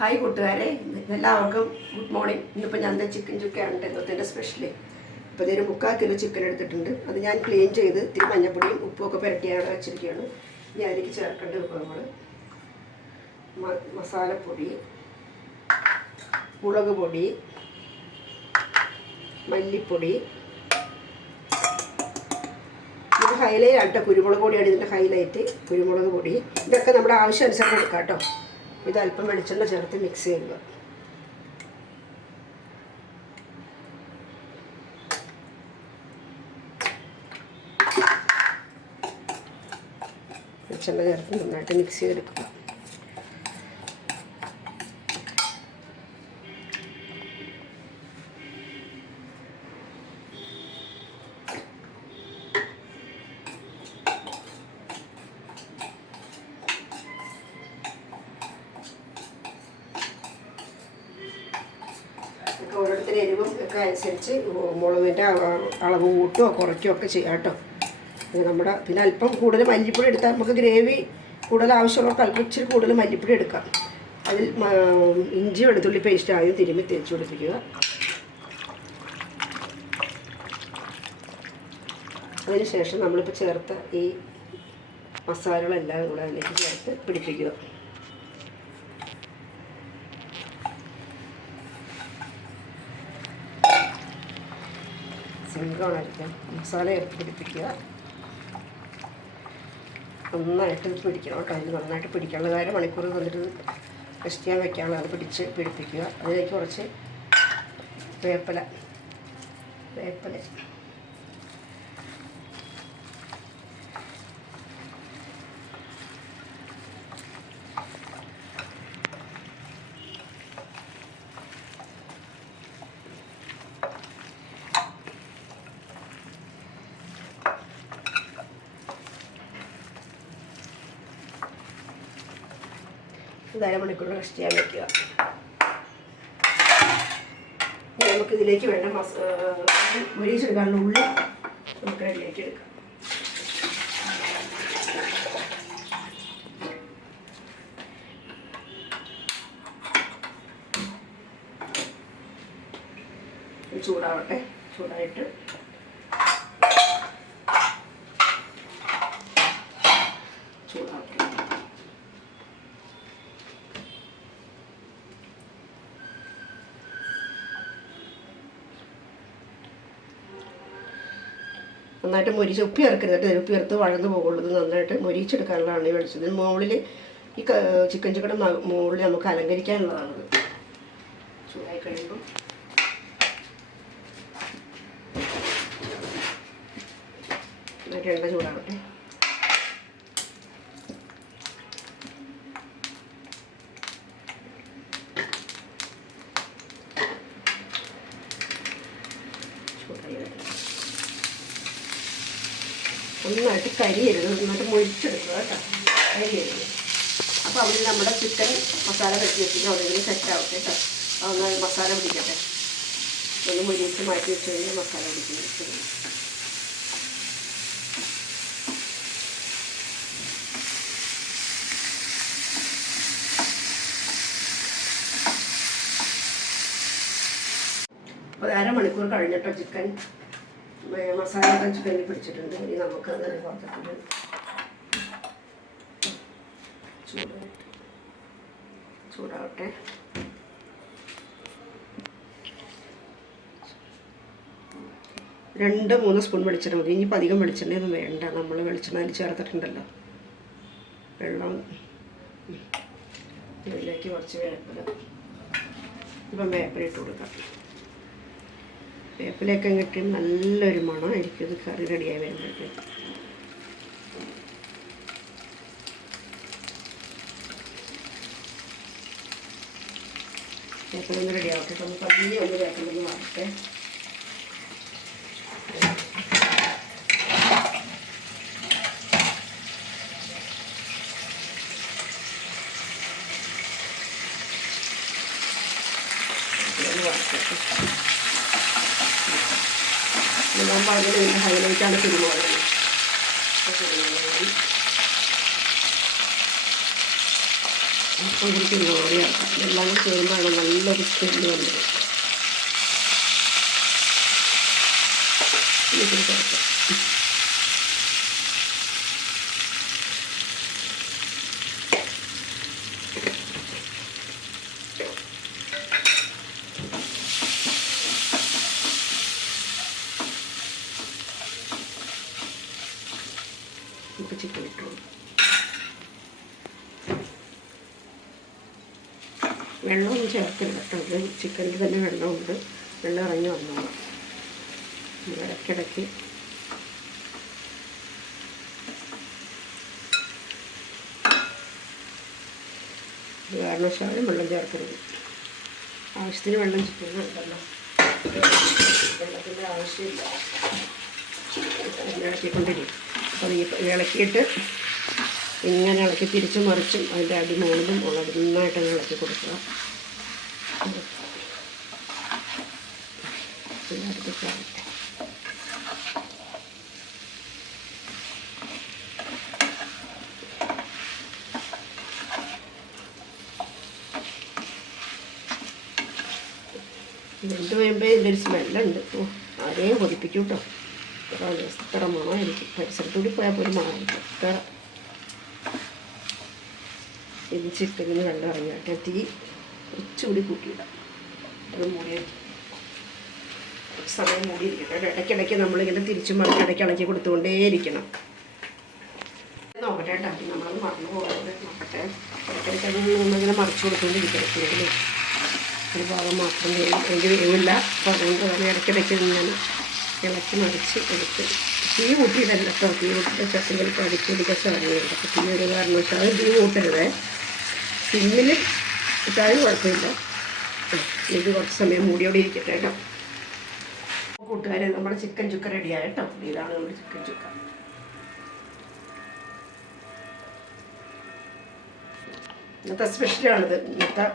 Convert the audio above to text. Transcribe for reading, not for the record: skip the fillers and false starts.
Hi കൂട്ടുകാരെ, എല്ലാവർക്കും good morning. ഇന്നിപ്പോൾ ഞാൻ ചിക്കൻ ചുക്കയാണ് ഇന്നത്തെ സ്പെഷ്യൽ. അപ്പോൾ ഇതൊരു 3/4 കിലോ ചിക്കൻ എടുത്തിട്ടുണ്ട്. അത് ഞാൻ ക്ലീൻ ചെയ്ത് ഇത്തിരി മഞ്ഞപ്പൊടിയും ഉപ്പുമൊക്കെ പുരട്ടിയാണ് വെച്ചിരിക്കുകയാണ്. ഇനി അതിലേക്ക് ചേർക്കേണ്ട വിഭവങ്ങൾ: മസാലപ്പൊടി, മുളക് പൊടി, മല്ലിപ്പൊടി. ഇത് ഹൈലൈറ്റ് ആട്ടോ, കുരുമുളക് പൊടിയാണ് ഇതിൻ്റെ ഹൈലൈറ്റ്. കുരുമുളക് പൊടി ഇതൊക്കെ നമ്മുടെ ആവശ്യാനുസരണം എടുക്കാം കേട്ടോ. ഇത് അല്പം വെളിച്ചെണ്ണ ചേർത്ത് മിക്സ് ചെയ്യുക. വെളിച്ചെണ്ണ ചേർത്ത് നന്നായിട്ട് മിക്സ് ചെയ്തെടുക്കുക. ഓരോരുത്തരുടെ എരിവും ഒക്കെ അനുസരിച്ച് മുളകിൻ്റെ അളവ് കൂട്ടുകയോ കുറയ്ക്കുകയോ ഒക്കെ ചെയ്യാം കേട്ടോ. നമ്മുടെ പിന്നെ അല്പം കൂടുതൽ മല്ലിപ്പൊടി എടുത്താൽ നമുക്ക് ഗ്രേവി കൂടുതൽ ആവശ്യമുള്ളവർക്ക് അല്പം ഇച്ചിരി കൂടുതൽ മല്ലിപ്പൊടി എടുക്കാം. അതിൽ ഇഞ്ചി വെളുത്തുള്ളി പേസ്റ്റ് ആദ്യം തിരുമ്മി തേച്ച് പിടിപ്പിക്കുക. അതിനുശേഷം നമ്മളിപ്പോൾ ചേർത്ത ഈ മസാലകളെല്ലാം കൂടെ അതിലേക്ക് ചേർത്ത് പിടിപ്പിക്കുക. സിങ്കോണായിരിക്കാം മസാല ചേർത്ത് പിടിപ്പിക്കുക. നന്നായിട്ട് പിടിക്കണം കേട്ടോ. അതിൽ നന്നായിട്ട് പിടിക്കാനുള്ള കാര്യം മണിക്കൂർ വന്നിട്ട് റെസ്റ്റ് ചെയ്യാൻ വെക്കാനുള്ള അത് പിടിപ്പിക്കുക. അതിലേക്ക് കുറച്ച് വേപ്പില അരമണിക്കൂർ റെസ്റ്റ് ചെയ്യാൻ വയ്ക്കുക. നമുക്ക് ഇതിലേക്ക് വേണ്ട മുരിച്ചെടുക്കാനുള്ള ഉള്ളി നമുക്ക് റെഡിയാക്കി എടുക്കാം. ചൂടാവട്ടെ. ചൂടായിട്ട് നന്നായിട്ട് മൊരിച്ച് ഉപ്പി ഇറക്കരുത്. ഉപ്പി ഇറത്ത് വഴന്ന് പോകുള്ളൂ. നന്നായിട്ട് മൊരിച്ചെടുക്കാനുള്ളതാണ് ഈ വെളിച്ചത്. മുകളിൽ ഈ ചിക്കൻ മുകളിൽ നമുക്ക് അലങ്കരിക്കാനുള്ളതാണ്. ചൂടായി കഴിയുമ്പോൾ നന്നായിട്ട് എണ്ണ ചൂടാവട്ടെ. നന്നായിട്ട് കരിയരുത്, നന്നായിട്ട് മൊരിച്ചെടുക്കുക കേട്ടോ. കരിയരുത്. അപ്പോൾ അവിടെ നമ്മുടെ ചിക്കൻ മസാല വെച്ച് വെച്ചിട്ട് അവിടെയെങ്കിലും സെറ്റാവട്ടെ കേട്ടോ. അതൊന്ന് മസാല പിടിക്കട്ടെ. ഒന്ന് മൊരിച്ച് മാറ്റി വെച്ച് കഴിഞ്ഞാൽ മസാല പിടിക്കുന്നത്. അപ്പോൾ അരമണിക്കൂർ കഴിഞ്ഞിട്ടോ ചിക്കൻ മസാല ചിക്കനിൽ പിടിച്ചിട്ടുണ്ട്. ഇനി നമുക്കത് പാത്രത്തിൽ ചൂടാവട്ടെ. രണ്ട് മൂന്ന് സ്പൂൺ വെളിച്ചെണ്ണ മതി. ഇനിയിപ്പോൾ അധികം വെളിച്ചെണ്ണയൊന്നും വേണ്ട. നമ്മൾ വെളിച്ചെണ്ണ അതിൽ ചേർത്തിട്ടുണ്ടല്ലോ. വെള്ളം ഇതിലേക്ക് കുറച്ച് വേപ്പില. ഇപ്പം വേപ്പില ഇട്ട് കൊടുക്കാം. വേപ്പിലയൊക്കെ കിട്ടി നല്ലൊരു മണമായിരിക്കും ഇത് കറി റെഡിയായി വരുമ്പോഴേക്കും. വേപ്പിലൊന്ന് റെഡി ആവട്ടെ. നമുക്ക് പതിയെ ഒന്ന് വേപ്പിലൊന്ന് മാറട്ടെ. ഞാൻ പറഞ്ഞത് ഇതിൻ്റെ ഹൈലൈറ്റാണ് കുരുമുളക്. അപ്പം കൂടി ഒരുപാട് ചേർക്കാം. എല്ലാം കൂടി ചേരുമ്പോഴാണ് നല്ലൊരു സ്മെല്ല് വന്നത്. ഇതിൽ ചേർക്കാം. നമുക്ക് ചിക്കൻ ഇട്ടു. വെള്ളമൊന്നും ചേർക്കില്ല കേട്ടോ. അത് ചിക്കനിൽ തന്നെ വെള്ളമുണ്ട്. വെള്ളം ഇറങ്ങി വന്നോളാം. ഇടയ്ക്കിടയ്ക്ക് ഒരു കാരണവശാലും വെള്ളം ചേർക്കരുത്. ആവശ്യത്തിന് വെള്ളം ചിക്കൻ ഉണ്ടല്ലോ, വെള്ളത്തിൻ്റെ ആവശ്യമില്ല. ഇളക്കിക്കൊണ്ടിരിക്കും. അപ്പോൾ ഈ ഇളക്കിയിട്ട് ഇങ്ങനെ ഇളക്കി തിരിച്ചും മറിച്ചും അതിൻ്റെ അടിമുകളിലും ഉള്ളത് നന്നായിട്ട് ഇളക്കി കൊടുക്കുക. വെന്ത് കഴിയുമ്പോൾ ഇതിൻ്റെ ഒരു സ്മെല്ലുണ്ട്. ആരെയും കൊതിപ്പിക്കും കേട്ടോ. എത്ര മണമായിരിക്കും. പരിസരത്തൂടി പോയാൽ പോലും മണമായിരിക്കും. എത്ര ഇത് ചിക്കനിന് വെള്ളം ഇറങ്ങിയിട്ട് തീ കുറച്ചുകൂടി കൂട്ടിയിടാം. അത് മൂടി സമയം മൂടിയിരിക്കട്ടെ. ഇടയ്ക്കിടയ്ക്ക് നമ്മളിങ്ങനെ തിരിച്ചും മറിച്ച് ഇടയ്ക്ക് ഇളക്കി കൊടുത്തുകൊണ്ടേയിരിക്കണം. നോക്കട്ടെ കേട്ടോ. നമ്മളത് മറന്നു പോകാതെ നോക്കട്ടെ. ഇടയ്ക്കിടയ്ക്ക് അത് നമ്മളിങ്ങനെ മറിച്ച് കൊടുത്തുകൊണ്ടിരിക്കണം. ഒരു ഭാഗം മാത്രം എനിക്ക് വേവില്ല. അപ്പോൾ അതുകൊണ്ട് തന്നെ ഇടയ്ക്കിടയ്ക്ക് ഞാൻ ഇളക്കി മറിച്ച് എടുത്ത് തീ കൂട്ടിയിടല്ല കേട്ടോ. തീ കൂട്ടിയിട്ട് ചട്ടികൾക്ക് അടുക്കി പിടിക്കാൻ സാധ്യതയുണ്ട്. അപ്പോൾ തീ ഒരു കാരണവശാലും തീ കൂട്ടരുത്. സിമ്മിൽ ഇട്ടാലും കുഴപ്പമില്ല. ഇത് കുറച്ച് സമയം മൂടിയോടെ ഇരിക്കട്ടെ കേട്ടോ. കൂട്ടുകാരെ, നമ്മുടെ ചിക്കൻ ചുക്ക റെഡിയായ കേട്ടോ. ഇതാണ് നമ്മുടെ ചിക്കൻ ചുക്ക. ഇന്നത്തെ സ്പെഷ്യലാണിത്. ഇന്നത്തെ